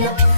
Yeah.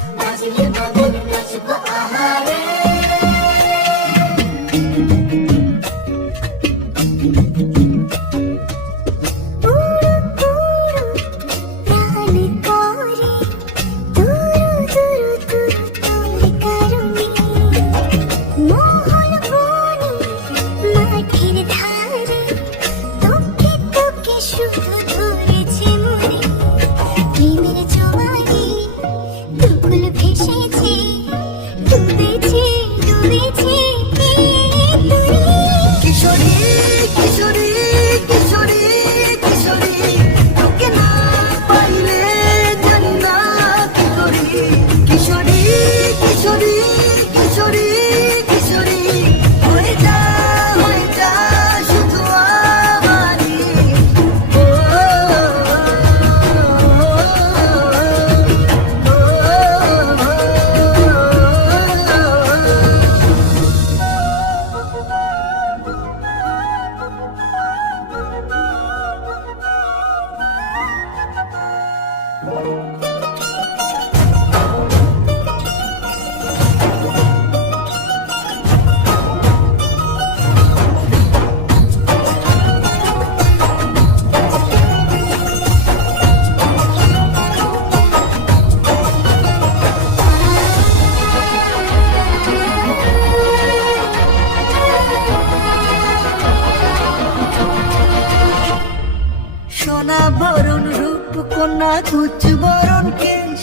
সোনা বরণ রূপ কন্যা তুচ্ছ বরণ কেশ।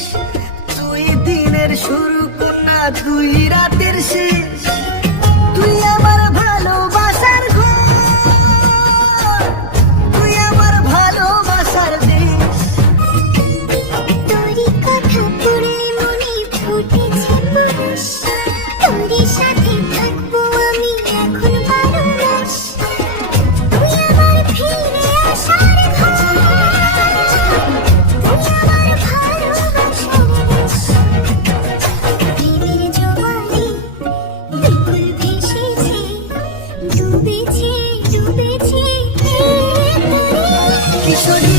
দুই দিনের শুরু কন্যা দুই রাতের শেষ। শুধু